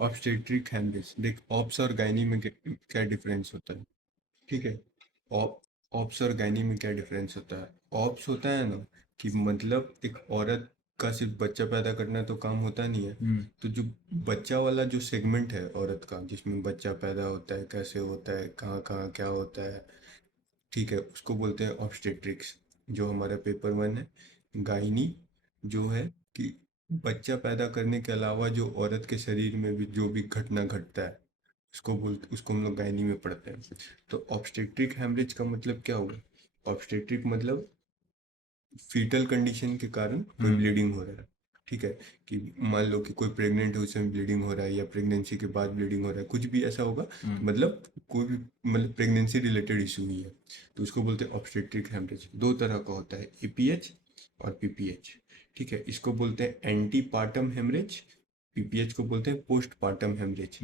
Obstetric haemorrhage देख, ops और gynae में क्या डिफरेंस होता है? ठीक है। ऑप ऑप्स और गायनी में क्या डिफरेंस होता है? ऑप्स होता है ना कि मतलब एक औरत का सिर्फ बच्चा पैदा करना तो काम होता नहीं है। तो जो बच्चा वाला जो सेगमेंट है औरत का, जिसमें बच्चा पैदा होता है, कैसे होता है, कहाँ कहाँ क्या होता है, ठीक है, उसको बोलते हैं ऑब्स्टेट्रिक्स। जो हमारा पेपर वन है, गायनी जो है कि बच्चा पैदा करने के अलावा जो औरत के शरीर में भी जो भी घटना घटता है, उसको हम लोग गायनी में पढ़ते हैं। तो ऑब्स्टेट्रिक हेमरेज का मतलब क्या होगा? ऑब्स्टेट्रिक मतलब फीटल कंडीशन के कारण कोई ब्लीडिंग हो रहा है। ठीक है, कि मान लो कि कोई प्रेग्नेंट है, उसमें ब्लीडिंग हो रहा है, या प्रेगनेंसी के बाद ब्लीडिंग हो रहा है, कुछ भी ऐसा होगा, तो मतलब कोई भी मतलब प्रेगनेंसी रिलेटेड इशू ही है, तो उसको बोलते हैं ऑब्स्टेट्रिक हेमरेज। दो तरह का होता है, एपीएच और पीपीएच। ठीक है, इसको बोलते हैं एंटी पार्टम हेमरेज, पीपीएच को बोलते हैं पोस्ट पार्टम हेमरेज।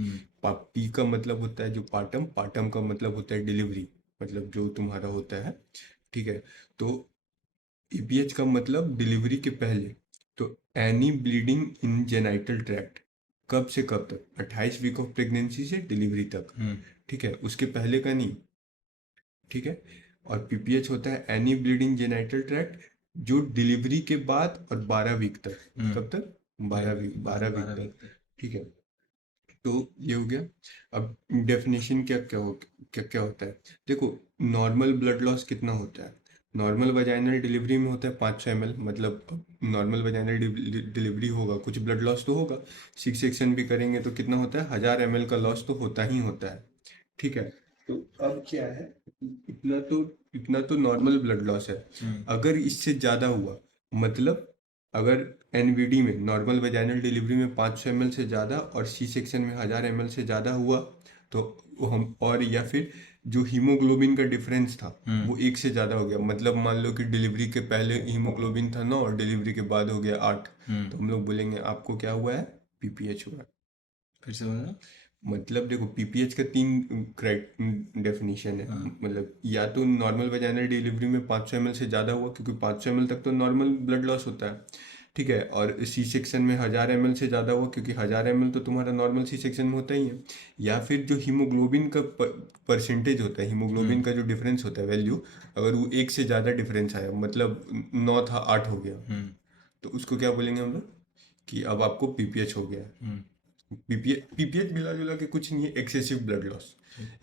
पी का मतलब होता है जो पार्टम, पार्टम का मतलब होता है डिलीवरी, मतलब जो तुम्हारा होता है। ठीक है, तो ईपीएच का मतलब डिलीवरी के पहले। तो any bleeding in genital tract, कब से कब तक? 28 वीक ऑफ प्रेगनेंसी से डिलीवरी तक। ठीक है, उसके पहले का नहीं। ठीक है, और पीपीएच होता है एनी ब्लीडिंग जेनाइटल ट्रैक्ट, जो डिलीवरी के बाद और 12 वीक तक। कब तक? 12 वीक, 12 वीक तक। ठीक है, तो ये हो गया। अब डेफिनेशन क्या क्या क्या क्या होता है? देखो, नॉर्मल ब्लड लॉस कितना होता है? नॉर्मल वजाइनल डिलीवरी में होता है 500 ml, मतलब नॉर्मल वजाइनल डिलीवरी होगा, कुछ ब्लड लॉस तो होगा। सिक्स सेक्शन भी करेंगे तो कितना होता है? 1000 ml का लॉस तो होता ही होता है। ठीक है, तो अब क्या है, इतना तो इतना तो नॉर्मल ब्लड लॉस है। अगर इससे ज़्यादा हुआ, मतलब अगर एनवीडी में, नॉर्मल वेजाइनल डिलीवरी में 500 ml से ज़्यादा और सी सेक्शन में 1000 ml से ज़्यादा हुआ, तो वो हम, और या फिर जो हीमोग्लोबिन का डिफरेंस था वो एक से ज़्यादा हो गया, मतलब मान लो कि डिलीवरी के पहले हीमोग्लोबिन था 9 और डिलीवरी के बाद हो गया 8, तो हम लोग बोलेंगे आपको क्या हुआ है? पीपीएच हुआ है। फिर से बोलना। मतलब देखो, पीपीएच का तीन डेफिनेशन है। मतलब या तो नॉर्मल वेजाइनल डिलीवरी में 500 ml से ज़्यादा हुआ, क्योंकि 500 ml तक तो नॉर्मल ब्लड लॉस होता है। ठीक है, और सी सेक्शन में 1000 ml से ज़्यादा हुआ, क्योंकि 1000 ml तो तुम्हारा नॉर्मल सी सेक्शन में होता ही है। या फिर जो हीमोग्लोबिन का परसेंटेज होता है, हीमोग्लोबिन का जो डिफरेंस होता है वैल्यू, अगर वो एक से ज़्यादा डिफरेंस आया, मतलब 9 था 8 हो गया, तो उसको क्या बोलेंगे हम लोग? कि अब आपको पीपीएच हो गया है। पीपीएच पीपीएच मिला जुला के कुछ नहीं है, excessive blood loss.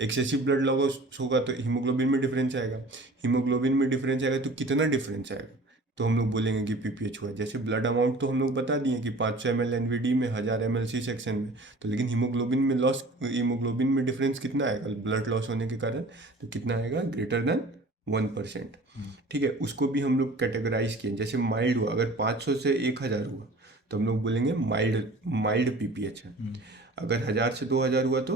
Excessive blood loss होगा तो हीमोग्लोबिन में डिफरेंस आएगा। हीमोग्लोबिन में डिफरेंस आएगा तो कितना डिफरेंस आएगा? तो हम लोग बोलेंगे कि पीपीएच हुआ है। जैसे ब्लड अमाउंट तो हम लोग बता दिए कि 500 ml एनवीडी में, 1000 ml सी सेक्शन में, तो लेकिन हीमोग्लोबिन में लॉस, हीमोग्लोबिन में डिफरेंस कितना आएगा ब्लड लॉस होने के कारण? तो कितना आएगा? Greater than 1%। ठीक है, उसको भी हम लोग कैटेगराइज किए, जैसे माइल्ड हुआ, अगर 500 से 1000 हुआ तो हम लोग बोलेंगे माइल्ड, माइल्ड पीपीएच है। अगर 1000 से 2000 हुआ तो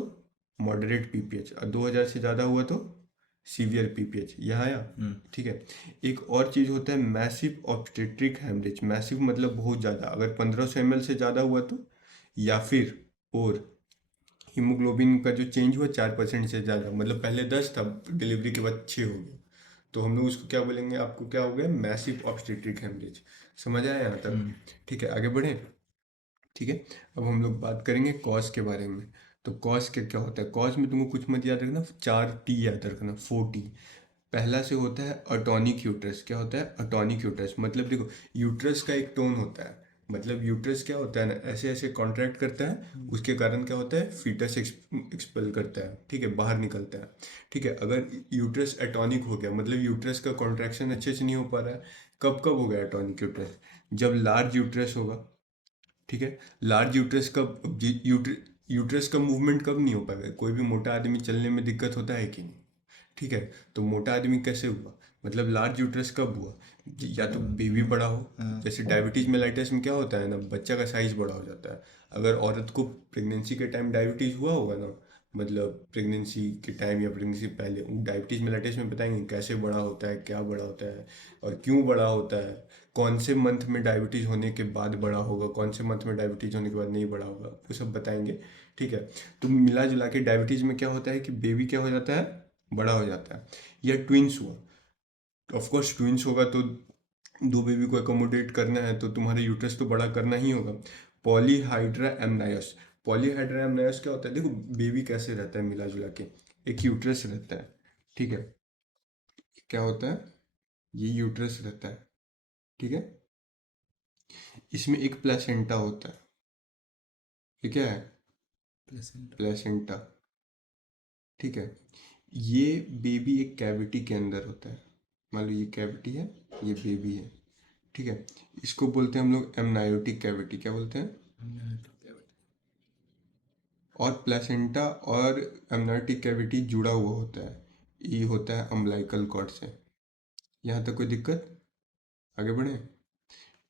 मॉडरेट पीपीएच, और 2000 से ज़्यादा हुआ तो सीवियर पीपीएच। यहाँ आया? ठीक है, एक और चीज़ होता है मैसिव ऑब्स्टेट्रिक हेमरेज। मैसिव मतलब बहुत ज़्यादा, अगर 1500 ml से ज़्यादा हुआ तो, या फिर और हीमोग्लोबिन का जो चेंज हुआ 4% से ज़्यादा, मतलब पहले 10 था, डिलीवरी के बाद 6 हो गया, तो हम लोग उसको क्या बोलेंगे? आपको क्या हो गया? Massive obstetric haemorrhage. समझ आया यहाँ तक? ठीक है, आगे बढ़े। ठीक है, अब हम लोग बात करेंगे कॉज के बारे में। तो कॉज क्या क्या होता है? कॉज में तुमको कुछ मत याद रखना, 4 टी याद रखना, 4 टी। पहला से होता है अटॉनिक यूट्रस। क्या होता है अटॉनिक यूट्रस? मतलब देखो, यूट्रस का एक टोन होता है, मतलब यूट्रस क्या होता है ना, ऐसे ऐसे कॉन्ट्रैक्ट करता है, उसके कारण क्या होता है? फीटस एक्सपेल करता है, ठीक है, बाहर निकलता है। ठीक है, अगर यूट्रस एटॉनिक हो गया, मतलब यूट्रस का कॉन्ट्रैक्शन अच्छे से नहीं हो पा रहा है, कब कब हो गया एटॉनिक यूट्रस? जब लार्ज यूट्रस होगा। ठीक है, लार्ज यूट्रस का, यूट्रस का मूवमेंट कब नहीं हो पाएगा? कोई भी मोटा आदमी चलने में दिक्कत होता है कि नहीं? ठीक है, तो मोटा आदमी कैसे हुआ? मतलब लार्ज यूट्रस कब हुआ? या तो बेबी बड़ा हो, जैसे डायबिटीज मेलाइटस में क्या होता है ना, बच्चा का साइज बड़ा हो जाता है। अगर औरत को प्रेगनेंसी के टाइम डायबिटीज हुआ होगा ना, मतलब प्रेगनेंसी के टाइम या प्रेगनेंसी पहले, डायबिटीज मेलाइटस में बताएंगे कैसे बड़ा होता है, क्या बड़ा होता है, और क्यों बड़ा होता है, कौन से मंथ में डायबिटीज होने के बाद बड़ा होगा, कौन से मंथ में डायबिटीज होने के बाद नहीं बड़ा होगा, वो सब बताएंगे। ठीक है, तो मिला जुला के डायबिटीज में क्या होता है कि बेबी क्या हो जाता है? बड़ा हो जाता है। या ट्विंस हुआ, ऑफ कोर्स ट्विंस होगा तो दो बेबी को एकोमोडेट करना है, तो तुम्हारे यूट्रस तो बड़ा करना ही होगा। पॉलीहाइड्रा एमनायस, पॉलीहाइड्रा एमनायोस क्या होता है, देखो बेबी कैसे रहता है मिला जुला के, एक यूट्रस रहता है, ठीक है, क्या होता है, ये यूट्रस रहता है, ठीक है, इसमें एक प्लेसेंटा होता है, ये क्या है, प्लेसेंटा। प्लेसेंटा, ठीक है, ये बेबी एक कैविटी के अंदर होता है, मान लो ये कैविटी है, ये बेबी है, ठीक है, इसको बोलते हैं हम लोग एमनायोटिक कैविटी, क्या बोलते हैं, और प्लेसेंटा और एमनायोटिक कैविटी जुड़ा हुआ होता है, ये होता है अम्बिलिकल कॉर्ड से। यहाँ तक कोई दिक्कत, आगे बढ़े,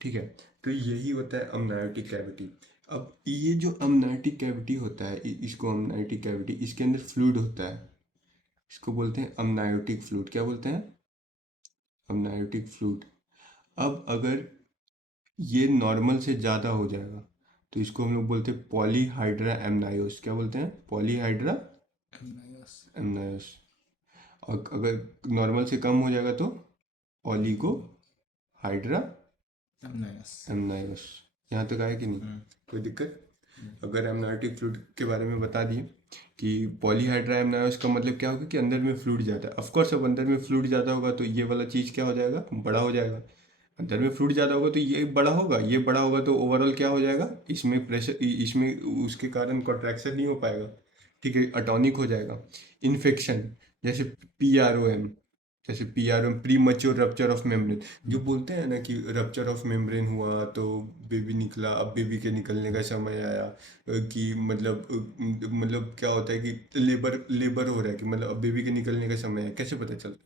ठीक है, तो यही होता है अमनायोटिक कैविटी। अब ये जो अमनायोटिक कैविटी होता है, इसको अमनायोटिक कैविटी, इसके अंदर फ्लूइड होता है, इसको बोलते हैं अमनायोटिक फ्लूइड, क्या बोलते हैं, अमनायोटिक फ्लूइड। अब अगर ये नॉर्मल से ज़्यादा हो जाएगा तो इसको हम लोग बोलते हैं पॉलीहाइड्रा एमनायोस, क्या बोलते हैं, पॉलीहाइड्रा एमनायोस। और अगर नॉर्मल से कम हो जाएगा तो ओलिगो हाइड्रा एमनायोस। यहाँ तक आया कि नहीं, कोई दिक्कत। अगर एमनायोटिक फ्लूइड के बारे में बता दिए कि पॉलीहाइड्रा एमनायोस का मतलब क्या होगा कि अंदर में फ्लूइड ज़्यादा है, ऑफकोर्स अब अंदर में फ्लूइड ज़्यादा होगा तो ये वाला चीज़ क्या हो जाएगा, बड़ा हो जाएगा, अंदर में फ्लूइड ज़्यादा होगा तो ये बड़ा होगा, ये बड़ा होगा तो ओवरऑल क्या हो जाएगा, इसमें प्रेशर, इसमें उसके कारण कॉन्ट्रैक्शन नहीं हो पाएगा, ठीक है, अटॉनिक हो जाएगा। इन्फेक्शन, जैसे PROM, जैसे PROM pre mature rupture of membrane, जो बोलते हैं ना कि रप्चर ऑफ मेम्ब्रेन हुआ तो बेबी निकला, अब बेबी के निकलने का समय आया, कि मतलब क्या होता है कि लेबर लेबर हो रहा है, कि मतलब अब बेबी के निकलने का समय है, कैसे पता चलता है,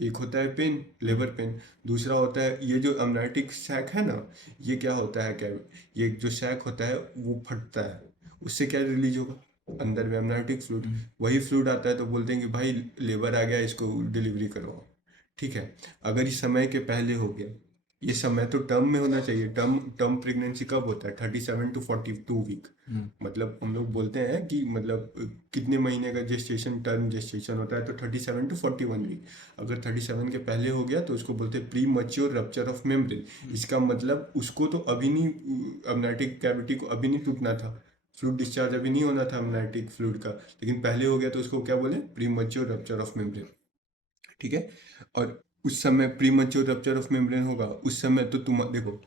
एक होता है पेन, लेबर पेन, दूसरा होता है ये जो अमनाइटिक सैक है ना, ये क्या होता है, क्या ये जो सैक होता है वो फटता है, उससे क्या रिलीज होगा, अंदर में अमनाइटिक फ्लूइड, वही फ्लूइड आता है तो बोलते हैं कि भाई लेबर आ गया, इसको डिलीवरी करो, ठीक है। अगर इस समय के पहले हो गया, ये समय तो टर्म में होना चाहिए, टर्म टर्म प्रेगनेंसी कब होता है, 37 to 42 वीक, मतलब हम लोग बोलते हैं कि मतलब कितने महीने का जेस्टेशन, टर्म जेस्टेशन होता है तो 37 to 41 वीक। अगर 37 के पहले हो गया तो उसको बोलते हैं pre mature rupture of membrane. इसका मतलब उसको तो अभी नहीं, अमनाइटिक कैविटी को अभी नहीं टूटना था, फ्लूइड डिस्चार्ज अभी नहीं होना था अमनाइटिक फ्लूइड का, लेकिन पहले हो गया तो उसको क्या बोले, pre mature rupture of membrane, ठीक है। और उस समय प्रीमच्योर रप्चर ऑफ मेम्ब्रेन होगा, उस समय तो तुम देखो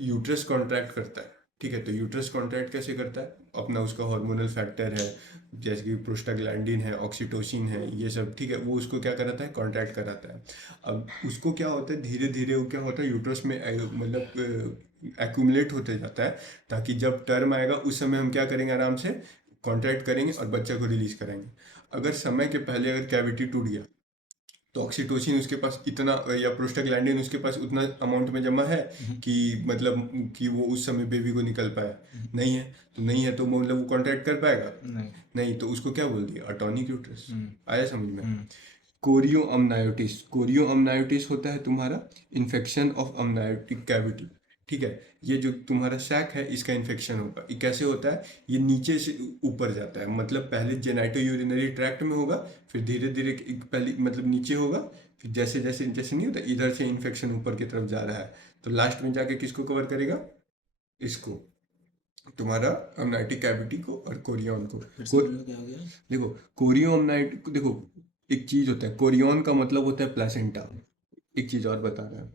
यूट्रस कॉन्ट्रैक्ट करता है, ठीक है, तो यूट्रस कॉन्ट्रैक्ट कैसे करता है, अपना उसका हार्मोनल फैक्टर है, जैसे कि प्रोस्टाग्लैंडिन है, ऑक्सीटोसिन है, ये सब, ठीक है, वो उसको क्या कराता है, कॉन्ट्रैक्ट कराता है। अब उसको क्या होता है, धीरे धीरे वो क्या होता है, यूट्रस में मतलब एक्यूमुलेट होते जाता है, ताकि जब टर्म आएगा उस समय हम क्या करेंगे, आराम से कॉन्ट्रैक्ट करेंगे और बच्चा को रिलीज कराएंगे। अगर समय के पहले अगर कैविटी टूट गया तो ऑक्सीटोसिन उसके पास इतना, या प्रोस्टाग्लैंडिन उसके पास उतना अमाउंट में जमा है कि मतलब कि वो उस समय बेबी को निकल पाए, नहीं है, तो नहीं है तो मतलब वो कॉन्ट्रैक्ट कर पाएगा, नहीं, तो उसको क्या बोल दिया, अटॉनिक यूट्रस। आया समझ में। कोरियो अमनायोटिस, कोरियो अमनायोटिस होता है तुम्हारा इन्फेक्शन ऑफ अमनायोटिक कैविटी, ठीक है, ये जो तुम्हारा सैक है इसका इन्फेक्शन होगा, ये कैसे होता है, ये नीचे से ऊपर जाता है, मतलब पहले जेनाइटो यूरिनरी ट्रैक्ट में होगा, फिर धीरे धीरे पहले मतलब नीचे होगा, फिर जैसे जैसे जैसे नहीं होता इधर से इन्फेक्शन ऊपर की तरफ जा रहा है, तो लास्ट में जाके किसको कवर करेगा, इसको, तुम्हारा अमनाइटिक कैविटी को और कोरियन को। क्या हो गया? देखो कोरियो अमनाइट, देखो एक चीज होता है, कोरियन का मतलब होता है प्लेसेंटा, एक चीज और बता रहा है,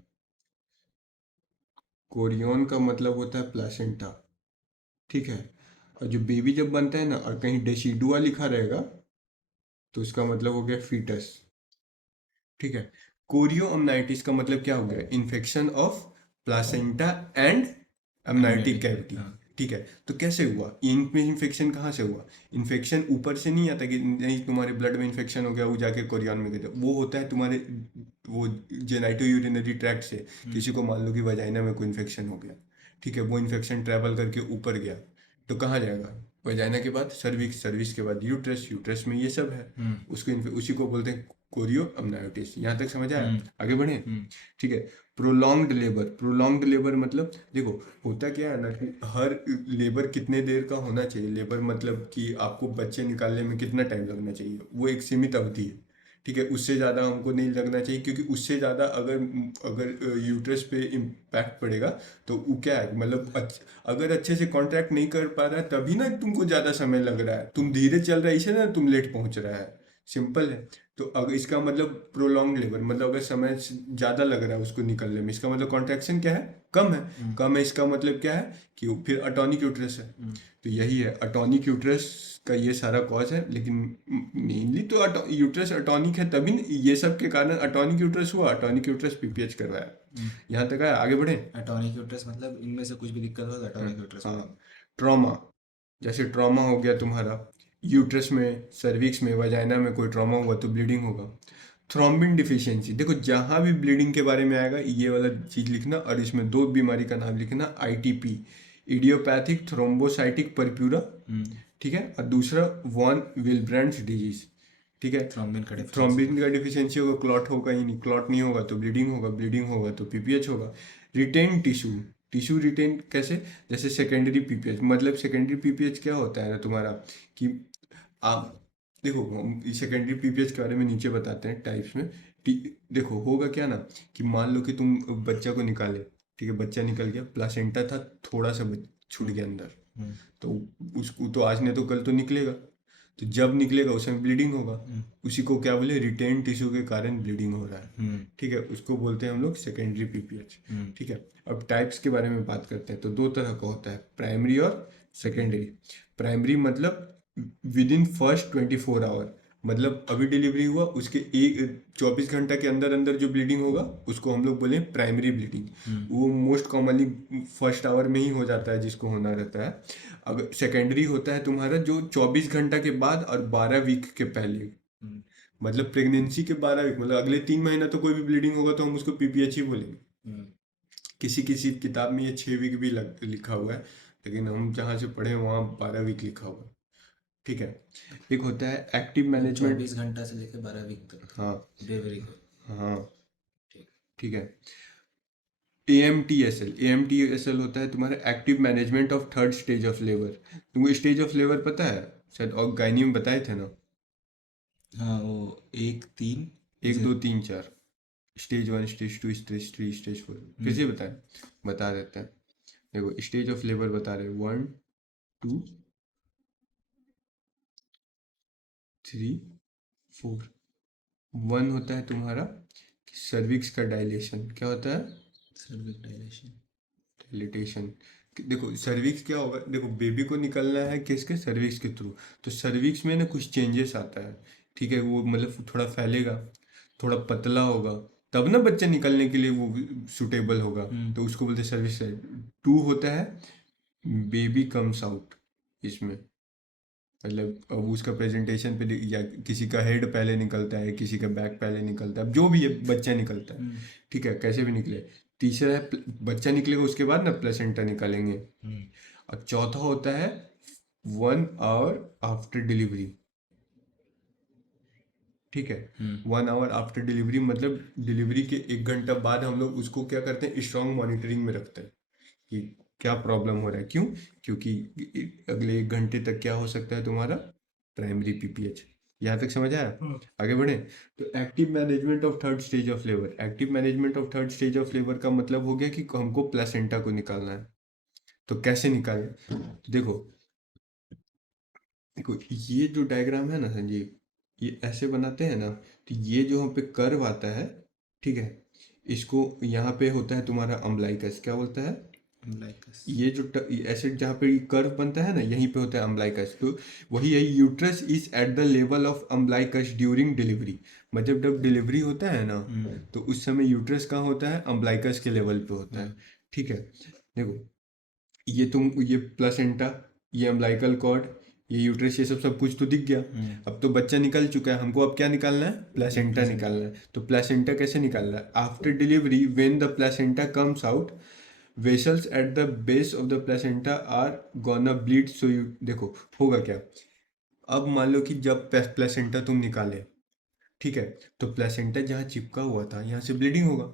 कोरियन का मतलब होता है प्लेसेंटा, ठीक है, और जो बेबी जब बनता है ना और कहीं डेसिडुआ लिखा रहेगा तो इसका मतलब हो गया फीटस, ठीक है। कोरियो अमनाइटिस का मतलब क्या हो गया, infection of placenta and amniotic cavity, ठीक है। तो कैसे हुआ, इनमें इन्फेक्शन कहाँ से हुआ, इन्फेक्शन ऊपर से नहीं आता कि नहीं तुम्हारे ब्लड में इन्फेक्शन हो गया वो जाके कोरियन में गया, वो होता है तुम्हारे वो जेनाइटो यूरिनरी ट्रैक्ट से, किसी को मान लो कि वजाइना में कोई इन्फेक्शन हो गया, ठीक है, वो इन्फेक्शन ट्रैवल करके ऊपर गया तो कहाँ जाएगा, वजाइना के बाद सर्विक्स, सर्विक्स के बाद यूट्रस, यूट्रस में ये सब है, उसको उसी को बोलते हैं कोरियो अमनायोटिस। यहाँ तक समझ आया, आगे बढ़े, ठीक है। प्रोलॉन्ग्ड लेबर, प्रोलॉन्ग्ड लेबर मतलब देखो होता क्या है ना कि हर लेबर कितने देर का होना चाहिए, लेबर मतलब कि आपको बच्चे निकालने में कितना टाइम लगना चाहिए, वो एक सीमित अवधि है, ठीक है, उससे ज़्यादा हमको नहीं लगना चाहिए, क्योंकि उससे ज़्यादा अगर अगर यूट्रस पे इम्पैक्ट पड़ेगा तो वो क्या है, मतलब अगर अच्छे से कॉन्ट्रैक्ट नहीं कर पा रहा है तभी ना तुमको ज़्यादा समय लग रहा है, तुम धीरे चल रहा है इसे ना तुम लेट पहुंच रहा है, सिंपल है। तो अगर इसका मतलब प्रोलॉन्ग लेबर, मतलब अगर समय ज़्यादा लग रहा है उसको निकलने में, इसका मतलब कॉन्ट्रैक्शन क्या है, कम है। कम है इसका मतलब क्या है कि वो फिर अटॉनिक यूट्रस है। तो यही है, अटॉनिक यूट्रस का ये सारा कॉज है। लेकिन मेनली तो यूट्रस अटॉनिक है, तभी ये सब के कारण अटॉनिक यूट्रस हुआ, अटॉनिक यूट्रस पीपीएच करवाया। यहाँ तक है, आगे बढ़े। एटॉनिक यूट्रस मतलब इनमें से कुछ भी दिक्कत हो तो एटॉनिक यूट्रस में। हाँ, ट्रॉमा, जैसे ट्रॉमा हो गया तुम्हारा यूट्रस में, सर्विक्स में, वजाइना में कोई ट्रॉमा हुआ तो ब्लीडिंग होगा। थ्रोम्बिन डिफिशियंसी, देखो जहाँ भी ब्लीडिंग के बारे में आएगा ये वाला चीज़ लिखना, और इसमें दो बीमारी का नाम लिखना, आईटीपी, इडियोपैथिक थ्रोम्बोसाइटिक परप्यूरा, ठीक है, और दूसरा वॉन विलब्रेंड्स डिजीज, ठीक है। थ्रोम्बिन का डिफिशियंसी। थ्रोम्बिन का डिफिशियंसी होगा, क्लॉट होगा ही नहीं, क्लॉट नहीं होगा तो ब्लीडिंग होगा, ब्लीडिंग होगा तो पीपीएच होगा। रिटेन टिश्यू, टिश्यू रिटेन कैसे, जैसे सेकेंडरी पीपीएच, मतलब सेकेंडरी पीपीएच क्या होता है ना तुम्हारा, कि आप देखो, हम सेकेंडरी पीपीएच के बारे में नीचे बताते हैं टाइप्स में। देखो होगा क्या ना, कि मान लो कि तुम बच्चा को निकाले, ठीक है, बच्चा निकल गया, प्लासेंटा था, थोड़ा सा छूट गया अंदर, तो उसको तो आज नहीं तो कल तो निकलेगा, तो जब निकलेगा उसमें ब्लीडिंग होगा, उसी को क्या बोले, रिटेन टिश्यू के कारण ब्लीडिंग हो रहा है, ठीक है, उसको बोलते हैं हम लोग सेकेंडरी पीपीएच, ठीक है। अब टाइप्स के बारे में बात करते हैं, तो दो तरह का होता है, प्राइमरी और सेकेंडरी। प्राइमरी मतलब विद इन फर्स्ट 24 आवर, मतलब अभी डिलीवरी हुआ उसके एक 24 घंटा के अंदर अंदर जो ब्लीडिंग होगा उसको हम लोग बोले प्राइमरी ब्लीडिंग। वो मोस्ट कॉमनली फर्स्ट आवर में ही हो जाता है जिसको होना रहता है। अगर सेकेंडरी होता है तुम्हारा जो 24 घंटा के बाद और 12 वीक के पहले, मतलब प्रेगनेंसी के 12 वीक, मतलब अगले 3 महीना तो कोई भी ब्लीडिंग होगा तो हम उसको पीपीएच ही बोलेंगे। किसी किसी किताब में ये 6 वीक भी लिखा हुआ है, लेकिन हम जहाँ से पढ़े वहाँ 12 वीक लिखा हुआ है, ठीक है। एक होता है एक्टिव मैनेजमेंट। 24 घंटा से लेकर 12 वीक तक हाँ, डिलीवरी का। हाँ, ठीक। ठीक है। AMTSL, AMTSL होता है तुम्हारा active management of third stage of labour. तुमको स्टेज ऑफ लेबर पता है शायद, और गायनी में बताए थे ना, हाँ वो 1 3 एक दो तीन चार, स्टेज 1, स्टेज 2, स्टेज 3, स्टेज 4, फिर से बताएं, बता देते हैं। देखो स्टेज ऑफ लेबर बता रहे, 1 2 3 4। 1 होता है तुम्हारा सर्विक्स का डायलेशन, क्या होता है, सर्विक डायलेशन। डायलिटेशन। देखो सर्विक्स क्या होगा, देखो बेबी को निकलना है किसके, सर्विक्स के थ्रू, तो सर्विक्स में ना कुछ चेंजेस आता है, ठीक है, वो मतलब थोड़ा फैलेगा, थोड़ा पतला होगा, तब ना बच्चा निकलने के लिए वो सुटेबल होगा, तो उसको बोलते हैं सर्विक्स। 2 होता है बेबी कम्स आउट, इसमें मतलब अब उसका प्रेजेंटेशन पे या किसी का हेड पहले निकलता है, किसी का बैक पहले निकलता है, अब जो भी है बच्चा निकलता है, ठीक है, कैसे भी निकले। तीसरा है बच्चा निकलेगा उसके बाद ना प्लेसेंटा निकालेंगे। और चौथा होता है 1 आवर आफ्टर डिलीवरी, ठीक है। 1 आवर आफ्टर डिलीवरी मतलब डिलीवरी के 1 घंटा बाद हम लोग उसको क्या करते हैं, स्ट्रॉन्ग मॉनिटरिंग में रखते हैं कि क्या प्रॉब्लम हो रहा है, क्यों, क्योंकि अगले 1 घंटे तक क्या हो सकता है तुम्हारा, प्राइमरी पीपीएच। यहाँ तक समझ आया, आगे बढ़े। तो active management of third stage of labour, active management of third stage of labour का मतलब हो गया कि हमको प्लेसेंटा को निकालना है, तो कैसे निकालें, तो देखो, देखो ये जो डायग्राम है ना संजीव, ये ऐसे बनाते हैं ना, तो ये जो हम पे कर्व आता है, ठीक है, इसको यहाँ पे होता है तुम्हारा अम्बलाइकस, क्या बोलता है, अम्बलाइकस। ये जो ऐसे जहाँ पे कर्व बनता है ना, यहीं पे होता है अम्बलाइकस, तो वही है, uterus is at the level of umbilicus during delivery, मतलब जब डिलीवरी होता है ना तो उस समय यूट्रस कहाँ होता है, अम्बलाइकस के लेवल पे होता है, ठीक है। देखो ये प्लासेंटा, ये अम्बलाइकल कॉर्ड, ये यूट्रस, ये सब कुछ तो दिख गया। अब तो बच्चा निकल चुका है, हमको अब क्या निकालना है, प्लासेंटा निकालना है। तो प्लासेंटा कैसे निकालना है, after delivery when the placenta comes out, vessels at the base of the placenta are gonna bleed, so you, देखो होगा क्या, अब मान लो कि जब प्लेसेंटा तुम निकाले, ठीक है, तो प्लेसेंटा जहाँ चिपका हुआ था यहाँ से ब्लीडिंग होगा,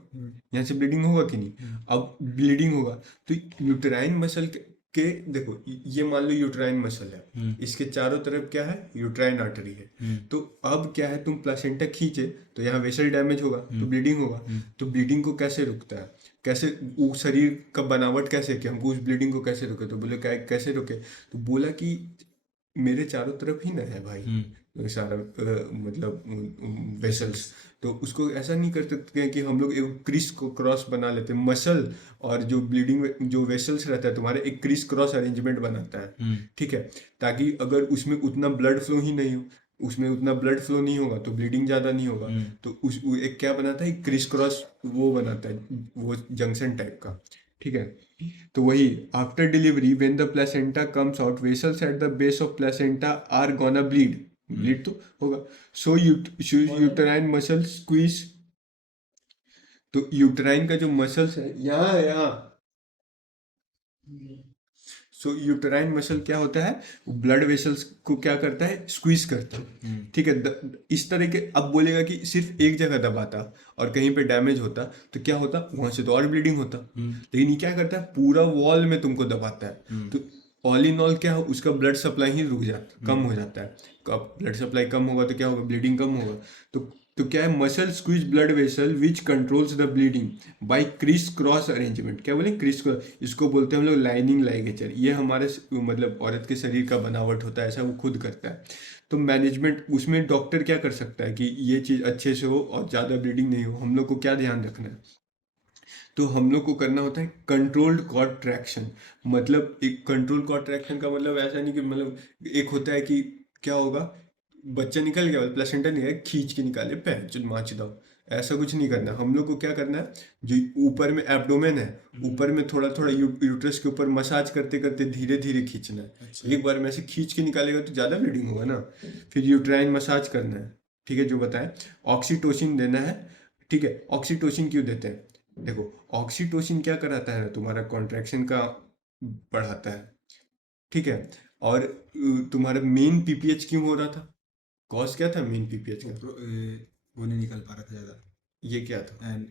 यहाँ से ब्लीडिंग होगा कि नहीं, अब ब्लीडिंग होगा तो यूटेराइन मसल कि देखो ये मान लो यूट्राइन मसल है, इसके चारों तरफ क्या है, यूट्राइन आर्टरी है। तो अब क्या है, तुम प्लासेंटा खींचे तो यहाँ वेसल डैमेज होगा तो ब्लीडिंग होगा। तो ब्लीडिंग को कैसे रुकता है, कैसे वो शरीर का बनावट कैसे है कि हमको उस ब्लीडिंग को कैसे रोके, तो बोले कैसे रोके, तो बोला कि मेरे चारों तरफ ही ना है भाई सारा मतलब वेसल्स। तो उसको ऐसा नहीं कर सकते हैं कि हम लोग एक क्रिस को क्रॉस बना लेते हैं, मसल और जो ब्लीडिंग जो वेसल्स रहता है तुम्हारे एक क्रिस क्रॉस अरेंजमेंट बनाता है, ठीक है, ताकि अगर उसमें उतना ब्लड फ्लो ही नहीं हो, उसमें उतना ब्लड फ्लो नहीं होगा तो ब्लीडिंग ज़्यादा नहीं होगा। तो उस वो एक क्या बनाता है, क्रिस क्रॉस वो बनाता है, वो जंक्शन टाइप का, ठीक है। तो वही after delivery when the placenta comes out vessels at the base of placenta are gonna bleed, bleed तो होगा। सो यूटराइन मसल स्क्वीज, तो यूटराइन का जो मसल्स है यहाँ है, यहाँ। सो यूटराइन मसल क्या होता है, ब्लड वेसल्स को क्या करता है, स्क्वीज करता है, ठीक है। इस तरह के, अब बोलेगा कि सिर्फ एक जगह दबाता और कहीं पे डैमेज होता तो क्या होता, वहां से तो और ब्लीडिंग होता। लेकिन ये क्या करता है, पूरा वॉल में तुमको दबाता है। तो ऑल इन ऑल क्या हो, उसका ब्लड सप्लाई ही रुक जाता, कम हो जाता है। अब ब्लड सप्लाई कम होगा तो क्या होगा, ब्लीडिंग कम होगा। तो क्या है, muscle squeeze blood vessel which controls the bleeding by criss cross arrangement. क्या बोले, क्रिस क्रॉस, इसको बोलते हैं हम लोग लाइनिंग लाइगेचर। ये हमारे मतलब औरत के शरीर का बनावट होता है, ऐसा वो खुद करता है। तो मैनेजमेंट उसमें डॉक्टर क्या कर सकता है कि ये चीज़ अच्छे से हो और ज़्यादा ब्लीडिंग नहीं हो। हम लोग को क्या ध्यान रखना है, तो हम लोग को करना होता है कंट्रोल्ड कॉर्ड ट्रैक्शन। मतलब एक कंट्रोल कॉर्ड ट्रैक्शन का मतलब ऐसा नहीं कि मतलब एक होता है कि क्या होगा, बच्चा निकल गया, प्लेसेंटा नहीं है, खींच के निकाले, पैर चुन माच दो, ऐसा कुछ नहीं करना। हम लोग को क्या करना है, जो ऊपर में एब्डोमेन है, ऊपर में थोड़ा थोड़ा यूट्रस के ऊपर मसाज करते करते धीरे धीरे खींचना है। एक बार में ऐसे खींच के निकालेगा तो ज़्यादा ब्लीडिंग होगा ना। फिर यूट्राइन मसाज करना है, ठीक है, जो बताएं। ऑक्सीटोसिन देना है, ठीक है। ऑक्सीटोसिन क्यों देते हैं, देखो ऑक्सीटोसिन क्या कराता है, तुम्हारा कॉन्ट्रैक्शन का बढ़ाता है, ठीक है। और तुम्हारा मेन पीपीएच क्यों हो रहा था, कॉज क्या था मेन पीपीएच का, वो नहीं निकल पा रहा था ज़्यादा। ये क्या था, and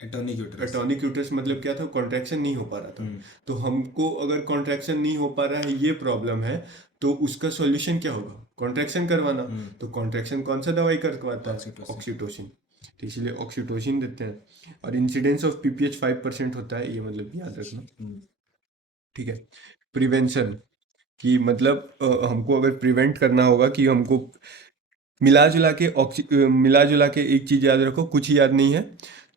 atonic uterus. Atonic uterus मतलब क्या था, कॉन्ट्रैक्शन नहीं हो पा रहा था। तो हमको अगर कॉन्ट्रैक्शन नहीं हो पा रहा है, ये प्रॉब्लम है, तो उसका सॉल्यूशन क्या होगा, कॉन्ट्रैक्शन करवाना। तो कॉन्ट्रैक्शन कौन सा दवाई करवाता है, ऑक्सीटोसिन। ऑक्सीटोसिन। तो इसलिए ऑक्सीटोसिन देते हैं। और इंसिडेंस ऑफ पीपीएच 5% होता है, ये मतलब याद रखना, ठीक है। प्रिवेंशन कि मतलब हमको अगर प्रिवेंट करना होगा कि हमको मिला जुला के एक चीज़ याद रखो, कुछ याद नहीं है।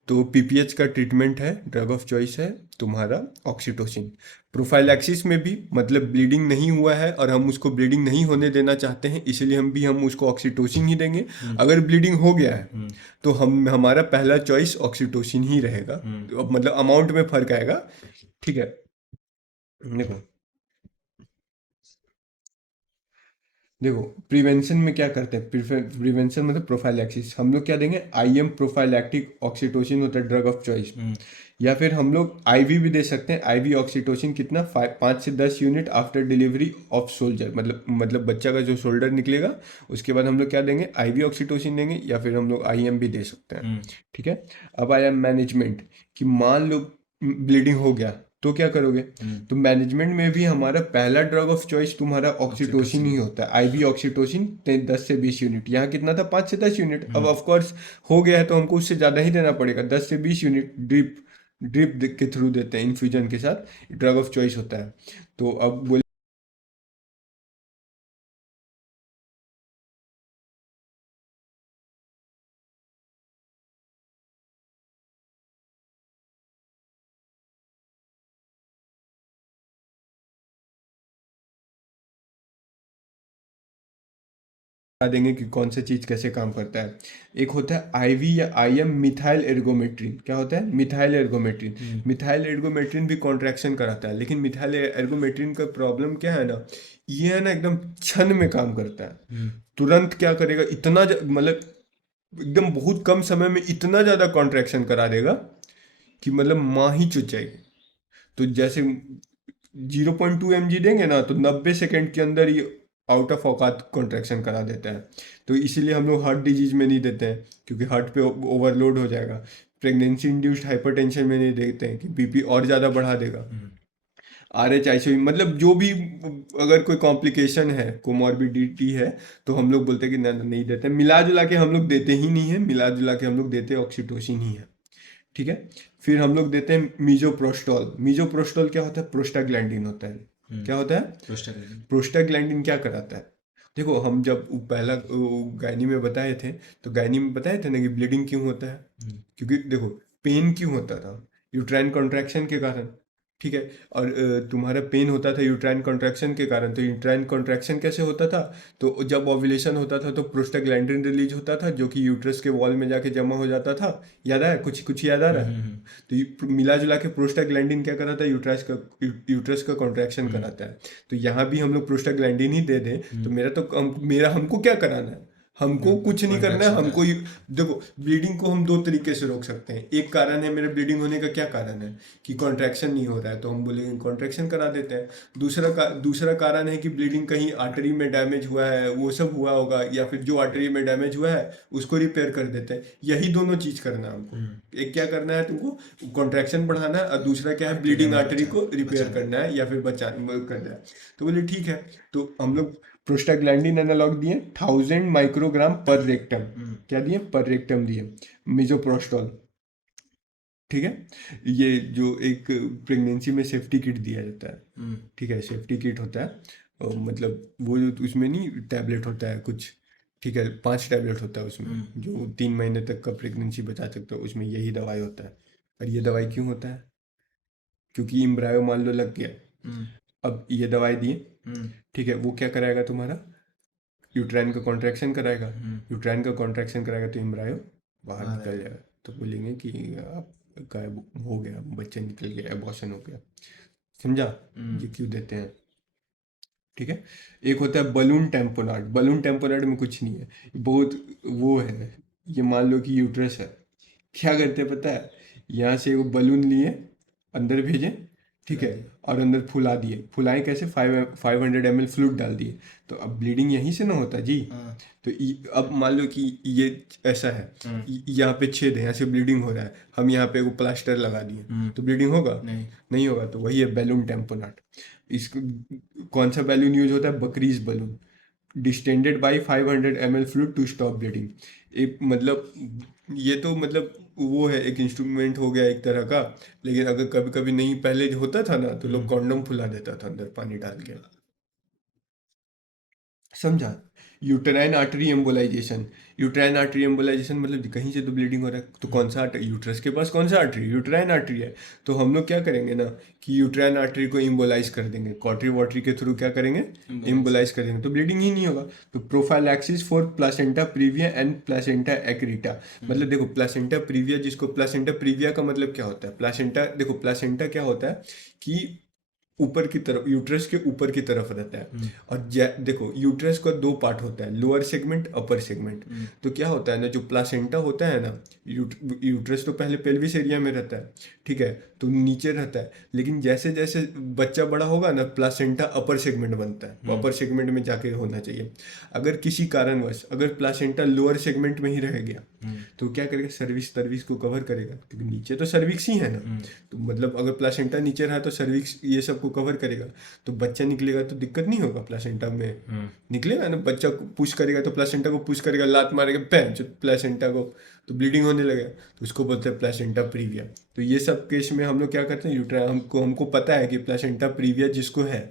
तो पीपीएच का ट्रीटमेंट है, ड्रग ऑफ चॉइस है तुम्हारा ऑक्सीटोसिन। प्रोफाइलैक्सिस में भी मतलब ब्लीडिंग नहीं हुआ है और हम उसको ब्लीडिंग नहीं होने देना चाहते हैं, इसलिए हम उसको ऑक्सीटोसिन ही देंगे। अगर ब्लीडिंग हो गया है तो हमारा पहला चॉइस ऑक्सीटोसिन ही रहेगा। तो अब मतलब अमाउंट में फर्क आएगा, ठीक है। देखो देखो प्रिवेंशन में क्या करते हैं, प्रिवेंशन मतलब प्रोफाइलैक्सिस, हम लोग क्या देंगे, आईएम प्रोफाइलैक्टिक ऑक्सीटोसिन होता है ड्रग ऑफ चॉइस। या फिर हम लोग आईवी भी दे सकते हैं, आईवी ऑक्सीटोसिन कितना, 5 से 10 unit after delivery of soldier, मतलब बच्चा का जो शोल्डर निकलेगा उसके बाद हम लोग क्या देंगे, आईवी ऑक्सीटोसिन देंगे, या फिर हम लोग आईएम भी दे सकते हैं, ठीक है। अब आया मैनेजमेंट कि मान लो ब्लीडिंग हो गया तो क्या करोगे। तो मैनेजमेंट में भी हमारा पहला ड्रग ऑफ चॉइस तुम्हारा ऑक्सीटोसिन ही होता है, आईवी ऑक्सीटोसिन 10 से 20 यूनिट। यहाँ कितना था, 5 से 10 यूनिट। अब ऑफ कोर्स हो गया है तो हमको उससे ज़्यादा ही देना पड़ेगा, 10 से 20 यूनिट ड्रिप ड्रिप के थ्रू देते हैं, इन्फ्यूजन के साथ ड्रग ऑफ चॉइस होता है। तो अब बोले बता देंगे कि कौन सा चीज़ कैसे काम करता है। एक होता है आईवी या आईएम मिथाइल एर्गोमेट्रिन। क्या होता है, मिथाइल एर्गोमेट्रिन। मिथाइल एर्गोमेट्रिन भी कॉन्ट्रैक्शन कराता है, लेकिन मिथाइल एर्गोमेट्रिन का प्रॉब्लम क्या है ना, ये है ना एकदम क्षण में काम करता है। तुरंत क्या करेगा, इतना मतलब एकदम बहुत कम समय में इतना ज़्यादा कॉन्ट्रैक्शन करा देगा कि मतलब माँ ही चुच जाएगी। तो जैसे 0.2 mg देंगे ना तो 90 सेकेंड के अंदर ये आउट ऑफ औकात कॉन्ट्रैक्शन करा देता है। तो इसीलिए हम लोग हार्ट डिजीज में नहीं देते हैं, क्योंकि हार्ट पे ओवरलोड हो जाएगा। प्रेगनेंसी इंड्यूस्ड हाइपरटेंशन में नहीं देते हैं कि बीपी और ज़्यादा बढ़ा देगा। RH मतलब जो भी अगर कोई कॉम्प्लिकेशन है, कोमॉर्बिडिटी है, तो हम लोग बोलते हैं कि नहीं देते। मिला जुला के हम लोग देते ही नहीं है, मिला जुला के हम लोग देते ऑक्सीटोसिन ही है। ठीक है। फिर हम लोग देते हैं मीजोप्रोस्टॉल। मीजोप्रोस्टॉल क्या होता है? प्रोस्टाग्लैंडिन होता है। क्या होता है? प्रोस्टाग्लैंडिन। प्रोस्टाग्लैंडिन क्या कराता है? देखो, हम जब पहला गायनी में बताए थे, तो गायनी में बताए थे ना कि ब्लीडिंग क्यों होता है। क्योंकि देखो, पेन क्यों होता था? यूट्राइन कॉन्ट्रैक्शन के कारण। ठीक है। और तुम्हारा पेन होता था यूट्राइन कॉन्ट्रैक्शन के कारण। तो यूट्राइन कॉन्ट्रैक्शन कैसे होता था? तो जब ओव्यूलेशन होता था तो प्रोस्टाग्लैंडिन रिलीज होता था, जो कि यूट्रस के वॉल में जाके जमा हो जाता था। याद आया? कुछ कुछ याद आ रहा है? तो मिला जुला के प्रोस्टाग्लैंडिन क्या कराता है? यूट्रस का कॉन्ट्रैक्शन कराता है। तो यहाँ भी हम लोग प्रोस्टाग्लैंडिन ही दे दें तो मेरा हमको क्या कराना है? हमको कुछ नहीं करना है। हमको देखो, ब्लीडिंग को हम दो तरीके से रोक सकते हैं। एक कारण है, मेरे ब्लीडिंग होने का क्या कारण है कि कॉन्ट्रैक्शन नहीं हो रहा है, तो हम बोलेंगे कॉन्ट्रैक्शन करा देते हैं। दूसरा कारण है कि ब्लीडिंग कहीं आर्टरी में डैमेज हुआ है, वो सब हुआ होगा, या फिर जो आर्टरी में डैमेज हुआ है उसको रिपेयर कर देते हैं। यही दोनों चीज करना है हमको। एक क्या करना है तुमको? कॉन्ट्रैक्शन बढ़ाना है, और दूसरा क्या है? ब्लीडिंग आर्टरी को रिपेयर करना है या फिर करना है। तो बोले ठीक है। तो हम लोग प्रोस्टाग्लैंडिन एनालॉग दिए 1000 माइक्रोग्राम पर रेक्टम। क्या दिए? पर रेक्टम दिए मिजोप्रोस्टॉल। ठीक है। ये जो एक प्रेगनेंसी में सेफ्टी किट दिया जाता है। ठीक है, सेफ्टी किट होता है। और मतलब वो जो उसमें नहीं टैबलेट होता है कुछ। ठीक है, 5 टैबलेट होता है उसमें, जो 3 महीने तक का प्रेगनेंसी बचा सकता है, उसमें यही दवाई होता है। और ये दवाई क्यों होता है? क्योंकि इम्ब्रायो मान लो लग गया। अब ये दवाई दिए। ठीक है, वो क्या कराएगा तुम्हारा? यूट्राइन का कॉन्ट्रैक्शन कराएगा। यूट्राइन का कॉन्ट्रैक्शन कराएगा तो एम्ब्रायो बाहर निकल जाएगा। तो बोलेंगे कि आपका हो गया, बच्चा निकल गया, एबॉर्शन हो गया। समझा? ये क्यों देते हैं? ठीक है। एक होता है बलून टेम्पोनाड। बलून टेम्पोनाड में कुछ नहीं है, बहुत वो है। ये मान लो कि यूट्रस है। क्या करते हैं पता है? यहाँ से वो बलून लिए, अंदर भेजे। ठीक है। और अंदर फुला दिए। फुलाए कैसे? 500 ml फ्लूइड डाल दिए। तो अब ब्लीडिंग यहीं से ना होता जी। तो अब मान लो कि ये ऐसा है, यहाँ पे छेद है, यहाँ से ब्लीडिंग हो रहा है, हम यहाँ पे वो प्लास्टर लगा दिए, तो ब्लीडिंग होगा? नहीं होगा। तो वही है बैलून टेम्पोनाट। इसको कौन सा बैलून यूज होता है? Bakri's balloon. Distended by 500 ml fluid to stop bleeding. एक मतलब, ये तो मतलब वो है, एक इंस्ट्रूमेंट हो गया एक तरह का। लेकिन अगर कभी कभी नहीं, पहले जो होता था ना, तो लोग कॉन्डम फुला देता था अंदर पानी डाल के। समझा? Uterine artery embolisation. Uterine artery embolisation मतलब कहीं से तो ब्लीडिंग हो रहा है, तो कौन सा आर्टरी? यूट्रस के पास कौन सा आर्टरी? यूटेराइन आर्टरी है। तो हम लोग क्या करेंगे ना कि यूटेराइन आर्टरी को एम्बोलाइज कर देंगे, कॉटरी वॉटरी के थ्रू क्या करेंगे? एम्बोलाइज कर देंगे, तो ब्लीडिंग ही नहीं होगा। तो prophylaxis for placenta previa and placenta accreta. मतलब देखो, प्लासेंटा प्रीविया, जिसको प्लासेंटा प्रीविया का मतलब क्या होता है? प्लासेंटा, देखो प्लासेंटा क्या होता है कि ऊपर की तरफ, यूट्रस के ऊपर की तरफ रहता है। और देखो, यूट्रस का दो पार्ट होता है, लोअर सेगमेंट, अपर सेगमेंट। तो क्या होता है ना, जो प्लासेंटा होता है ना, यूट्रस तो पहले पेल्विस एरिया में रहता है। ठीक है, तो नीचे रहता है। लेकिन जैसे जैसे बच्चा बड़ा होगा ना, प्लासेंटा अपर सेगमेंट बनता है, तो अपर सेगमेंट में जाके होना चाहिए। अगर किसी कारणवश अगर प्लासेंटा लोअर सेगमेंट में ही रह गया, तो क्या करेगा? सर्विक्स को कवर करेगा, क्योंकि नीचे तो सर्विक्स ही है ना। तो मतलब अगर प्लासेंटा नीचे रहा तो सर्विक्स ये सब को कवर करेगा, तो बच्चा निकलेगा तो दिक्कत नहीं होगा। प्लासेंटा में निकलेगा ना, बच्चा को पुश करेगा तो प्लासेंटा को पुश करेगा, लात मारेगा पैंच प्लासेंटा को, तो ब्लीडिंग होने लगेगा, तो उसको बोलते हैं प्लासेंटा प्रीविया। तो ये सब केस में हम लोग क्या करते हैं? यूट्राइन, हमको पता है कि प्लासेंटा प्रीविया जिसको है,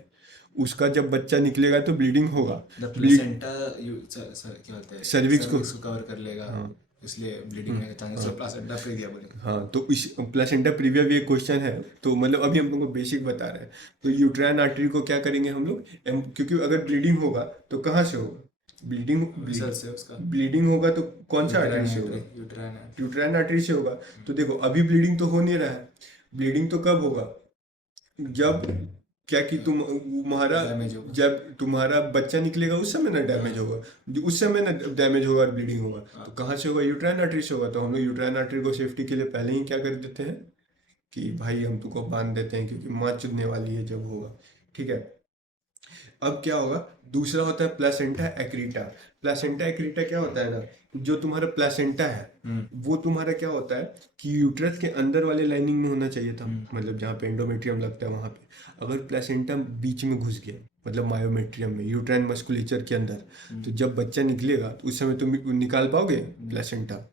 उसका जब बच्चा निकलेगा तो ब्लीडिंग होगा। प्लेसेंटा क्या होता है, सर्विक्स को कवर कर लेगा, इसलिए ब्लीडिंग होने के चांसेस है। प्लेसेंटा प्रीविया बोलेंगे। हाँ, तो इस प्लेसेंटा प्रीविया भी एक क्वेश्चन है। तो मतलब अभी हम लोग को बेसिक बता रहे हैं। तो यूट्राइन आर्टरी को क्या करेंगे हम लोग? क्योंकि अगर ब्लीडिंग होगा तो कहाँ से होगा? रिसर्च से उसका ब्लीडिंग होगा तो कौन सा आर्टरी से होगा? यूट्राइन आर्टरी से होगा। तो देखो, अभी ब्लीडिंग तो हो नहीं रहा है। ब्लीडिंग तो कब होगा? जब क्या कि तुम्हारा, डैमेज होगा। जब तुम्हारा बच्चा निकलेगा उस समय ना डैमेज होगा, उस समय ना डैमेज होगा और ब्लीडिंग होगा। तो कहाँ से होगा? यूट्राइन आर्टरी से होगा। तो हम लोग यूट्राइन आर्टरी को सेफ्टी के लिए पहले ही क्या कर देते हैं कि भाई हम तुमको बांध देते हैं, क्योंकि माँ चुदने वाली है जब होगा। ठीक है। अब क्या होगा, दूसरा होता है प्लेसेंटा एक्रीटा। प्लेसेंटा एक्रीटा क्या होता है ना, जो तुम्हारा प्लेसेंटा है वो तुम्हारा क्या होता है कि यूट्रस के अंदर वाले लाइनिंग में होना चाहिए था, मतलब जहाँ पे एंडोमेट्रियम लगता है वहां पे। अगर प्लेसेंटा बीच में घुस गया, मतलब मायोमेट्रियम में, यूट्राइन मस्कुलेचर के अंदर, तो जब बच्चा निकलेगा तो उस समय तुम निकाल पाओगे प्लेसेंटा,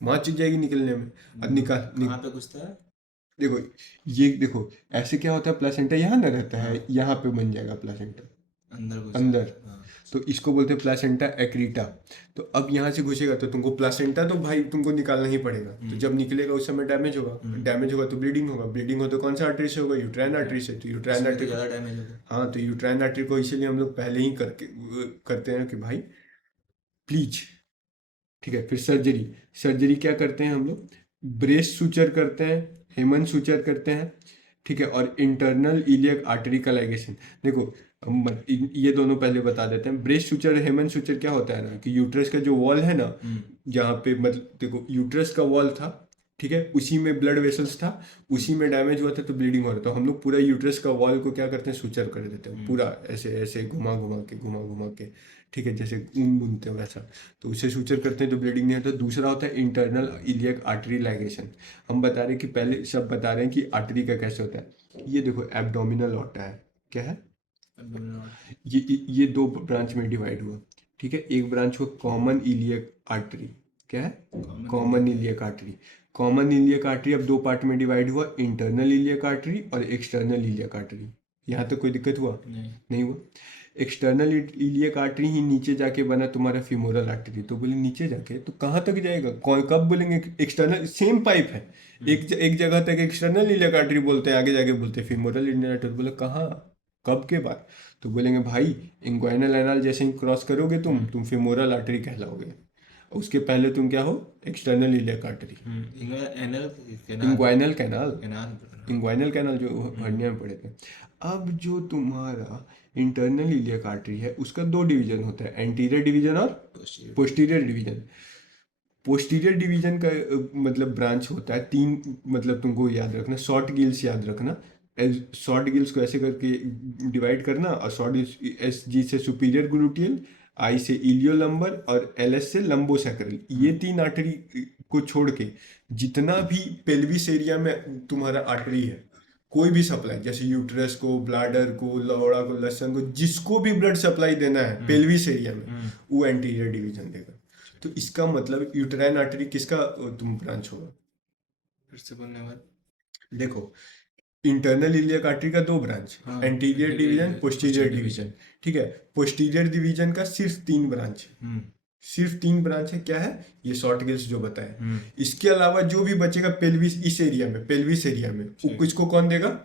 वहां चुक जाएगी निकलने में। अब कहाँ पे घुसता है? देखो, ये देखो, ऐसे क्या होता है, प्लेसेंटा यहाँ ना रहता है, यहाँ पे बन जाएगा प्लेसेंटा अंदर घुस अंदर, जाएगा। हाँ। तो इसको बोलते हैं प्लेसेंटा एक्रीटा। तो अब यहाँ से घुसेगा तो तुमको प्लेसेंटा तो भाई तुमको निकालना ही पड़ेगा, तो जब निकलेगा उस समय डैमेज होगा, डैमेज होगा तो ब्लीडिंग होगा, ब्लीडिंग हो तो कौन सा आर्टरी से होगा, यूट्राइन आर्टरी से। तो यूट्राइन इसमें तो आर्टरी, ज़्यादा डैमेज होगा। हाँ, तो यूट्राइन आर्टरी को इसीलिए हम लोग पहले ही करके करते हैं कि भाई प्लीज, ठीक है। फिर सर्जरी, सर्जरी क्या करते हैं हम लोग, ब्रेस्ट सूचर करते हैं, हेमन सूचर करते हैं, ठीक है, और इंटरनल इलियक आर्टरी का लाइगेशन। देखो, ये दोनों पहले बता देते हैं। ब्रेस्ट सूचर, हेमन सूचर क्या होता है ना कि यूट्रस का जो वॉल है ना, जहाँ पे मतलब देखो यूट्रस का वॉल था, ठीक है, उसी में ब्लड वेसल्स था, उसी में डैमेज हुआ था तो ब्लीडिंग हो रहा था, तो हम लोग पूरा यूट्रस का वॉल को क्या करते हैं, सूचर कर देते हैं पूरा, ऐसे ऐसे घुमा घुमा के, ठीक है, जैसे ऊन बुनते हैं वैसा, तो उसे सूचर करते हैं तो ब्लीडिंग नहीं होता। दूसरा होता है इंटरनल इलियक आर्टरी लाइगेशन। हम बता रहे हैं कि पहले सब बता रहे हैं कि आर्टरी का कैसे होता है। ये देखो एब्डोमिनल होता है, क्या है, ये दो ब्रांच में डिवाइड हुआ, ठीक है। एक ब्रांच हुआ कॉमन इलियक आर्टरी, क्या है, common iliac artery. Common iliac artery अब दो पार्ट में डिवाइड हुआ, इंटरनल इलियक आर्टरी और एक्सटर्नल इलियक आर्टरी। यहाँ तक कोई दिक्कत हुआ नहीं हुआ। एक्सटर्नल इलियक आर्टरी ही नीचे जाके बना तुम्हारा फिमोरल आर्टरी। तो बोले नीचे जाके तो कहाँ तक जाएगा, कौन कब बोलेंगे एक्सटर्नल, सेम पाइप है, एक जगह तक एक्सटर्नल इलियक आर्टरी बोलते हैं, आगे जाके बोलते हैं फिमोरल इलियक आर्टरी। बोले कहाँ, कब के बाद, तो बोलेंगे भाई इंग्वाइनल एनाल जैसे ही क्रॉस करोगे तुम फिमोरल आर्टरी कहलाओगे, उसके पहले तुम क्या हो, external iliac artery. Anal inguinal canal, anal inguinal canal जो हर्निया में पढ़े थे। अब जो तुम्हारा इंटरनल इलियक आर्टरी है उसका दो डिवीजन होता है, एंटीरियर डिवीजन और पोस्टीरियर डिवीजन। पोस्टीरियर डिवीजन का मतलब ब्रांच होता है तीन, मतलब तुमको याद रखना, शॉर्ट गिल्स याद रखना, शॉर्ट गिल्स को ऐसे करके डिवाइड करना, और शॉर्ट एस जी से सुपीरियर ग्लूटियल, आई से इलियोलंबर और एल एस से लंबोसैक्रल। ये तीन आर्टरी को छोड़ के जितना भी पेल्विस एरिया में तुम्हारा आर्टरी है, कोई भी सप्लाई, जैसे यूट्रस को, ब्लाडर को, लौड़ा को, लसन को, जिसको भी ब्लड सप्लाई देना है पेल्विस एरिया में, वो एंटीरियर डिवीजन देगा। तो इसका मतलब यूटेराइन आर्टरी किसका तुम ब्रांच होगा, फिर से बोलने के बाद देखो इंटरनल इलियक आर्टरी का दो branch, anterior division, posterior division, ठीक है। पोस्टीरियर डिवीजन का सिर्फ तीन ब्रांच है, सिर्फ तीन ब्रांच है, क्या है, ये शॉर्ट गिल्स जो बताए। इसके अलावा जो भी बचेगा पेल्विस, इस एरिया में, पेल्विस एरिया में, किसको कौन देगा,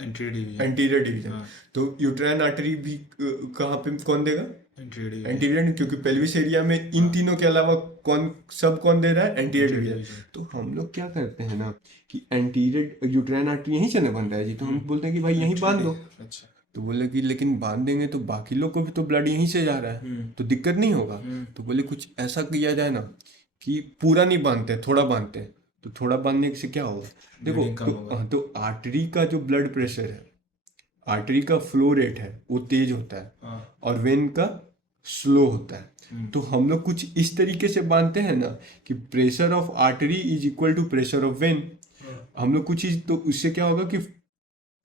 एंटीरियर डिवीजन। तो यूटेराइन आर्टरी भी कहाँ पे कौन देगा, एंटीरियर, क्योंकि पेल्विस एरिया में इन तीनों के अलावा कौन दे रहा है, एंटीरियर डिवीजन। तो हम लोग क्या करते हैं ना कि एंटीरियर यूटेराइन आर्टरी यहीं से ना बन रहा है जी, तो हम बोलते हैं कि भाई यहीं बांध दो। अच्छा। तो बोले कि लेकिन बांध देंगे तो बाकी लोग को भी तो ब्लड यहीं से जा रहा है, तो दिक्कत नहीं होगा। तो बोले कुछ ऐसा किया जाए ना कि पूरा नहीं बांधते, थोड़ा बांधते हैं। तो थोड़ा बांधने से क्या होगा, देखो तो आर्टरी का जो ब्लड प्रेशर है, आर्टरी का फ्लो रेट है वो तेज होता है, और वेन का स्लो होता है। तो हम लोग कुछ इस तरीके से बांधते हैं ना कि pressure of artery is equal to pressure of vein. हम लोग कुछ तो उससे क्या होगा कि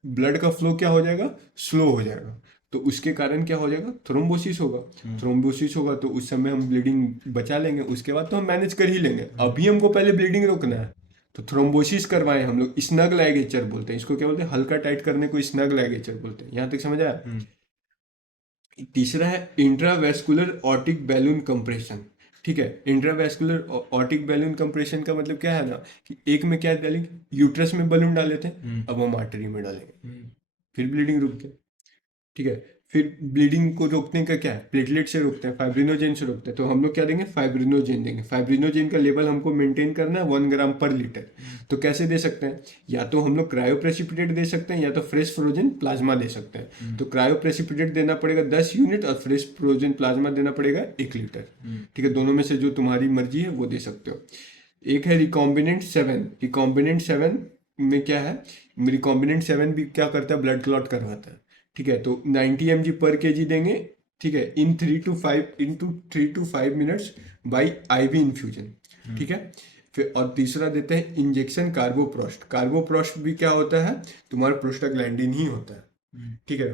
ब्लड का फ्लो क्या हो जाएगा, स्लो हो जाएगा। तो उसके कारण क्या हो जाएगा, थ्रोम्बोसिस होगा। थ्रोम्बोसिस होगा तो उस समय हम ब्लीडिंग बचा लेंगे, उसके बाद तो हम मैनेज कर ही लेंगे। अभी हमको पहले ब्लीडिंग रोकना है, तो थ्रोम्बोसिस करवाएं हम लोग, स्नग लाइगेचर बोलते हैं इसको, क्या बोलते हैं, हल्का टाइट करने को स्नग लाइगेचर बोलते हैं। यहाँ तक समझ आया। तीसरा है इंट्रावेस्कुलर ऑर्टिक बैलून कंप्रेशन, ठीक है। इंट्रावेस्कुलर ऑर्टिक बैलून कंप्रेशन का मतलब क्या है ना कि एक में क्या डालेंगे, यूट्रस में बलून डाले थे, अब हम आर्टरी में डालेंगे, फिर ब्लीडिंग रुक गया, ठीक है। फिर ब्लीडिंग को रोकने का क्या है, प्लेटलेट से रोकते हैं, फाइब्रिनोजेन से रोकते हैं। तो हम लोग क्या देंगे, फाइब्रिनोजेन देंगे। फाइब्रिनोजेन का लेवल हमको मेंटेन करना है 1 ग्राम पर लीटर। तो कैसे दे सकते हैं, या तो हम लोग क्रायोप्रेसिपिटेट दे सकते हैं, या तो फ्रेश फ्रोजन प्लाज्मा दे सकते हैं। तो क्रायोप्रेसिपिटेट देना पड़ेगा 10 यूनिट, और फ्रेश फ्रोजन प्लाज्मा देना पड़ेगा 1 लीटर, ठीक है। दोनों में से जो तुम्हारी मर्जी है वो दे सकते हो। एक है रिकॉम्बिनेंट 7। रिकॉम्बिनेंट 7 में क्या है, रिकॉम्बिनेंट 7 भी क्या करता है, ब्लड क्लॉट करवाता है, ठीक है, तो 90 mg पर केजी देंगे, ठीक है, इन 3 to 5 minutes by IV infusion, ठीक है। फिर और तीसरा देते हैं इंजेक्शन कार्बोप्रोस्ट। कार्बोप्रोस्ट भी क्या होता है, तुम्हारा प्रोस्टाग्लैंडिन ही होता है, ठीक है।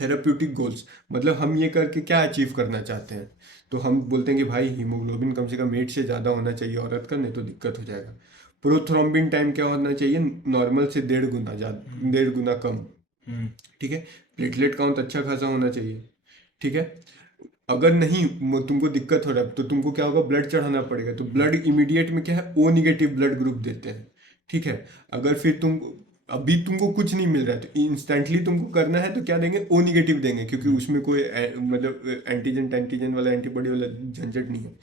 थेराप्यूटिक गोल्स, मतलब हम ये करके क्या अचीव करना चाहते हैं, तो हम बोलते हैं कि भाई हीमोग्लोबिन कम से कम 8 से ज़्यादा होना चाहिए औरत का, नहीं तो दिक्कत हो जाएगा। प्रोथ्रोम्बिन टाइम क्या होना चाहिए, नॉर्मल से 1.5 गुना ज़्यादा, 1.5 गुना कम, ठीक है। प्लेटलेट काउंट अच्छा खासा होना चाहिए, ठीक है। अगर नहीं तुमको दिक्कत हो रहा है तो तुमको क्या होगा, ब्लड चढ़ाना पड़ेगा। तो ब्लड इमीडिएट में क्या है, O नेगेटिव ब्लड ग्रुप देते हैं, ठीक है। अगर फिर तुम अभी तुमको कुछ नहीं मिल रहा है तो इंस्टेंटली तुमको करना है तो क्या देंगे, O नेगेटिव देंगे, क्योंकि उसमें कोई मतलब एंटीजन एंटीजन वाला एंटीबॉडी वाला झंझट नहीं है,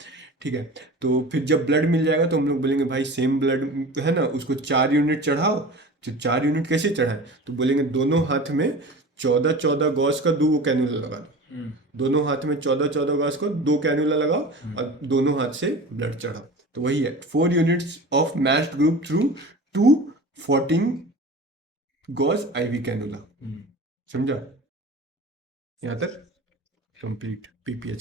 ठीक है। तो फिर जब ब्लड मिल जाएगा तो हम लोग बोलेंगे भाई सेम ब्लड है ना, उसको 4 यूनिट चढ़ाओ। तो 4 यूनिट कैसे चढ़ाए, तो बोलेंगे दोनों हाथ में 14-14 गॉस का 2 कैनुला लगा दो, दोनों हाथ में 14-14 गॉस को 2 कैनुला लगाओ और दोनों हाथ से ब्लड चढ़ाओ। तो वही है 4 units of matched group through 214 Gauss IV cannula. समझा यहाँ तक, कंप्लीट PPH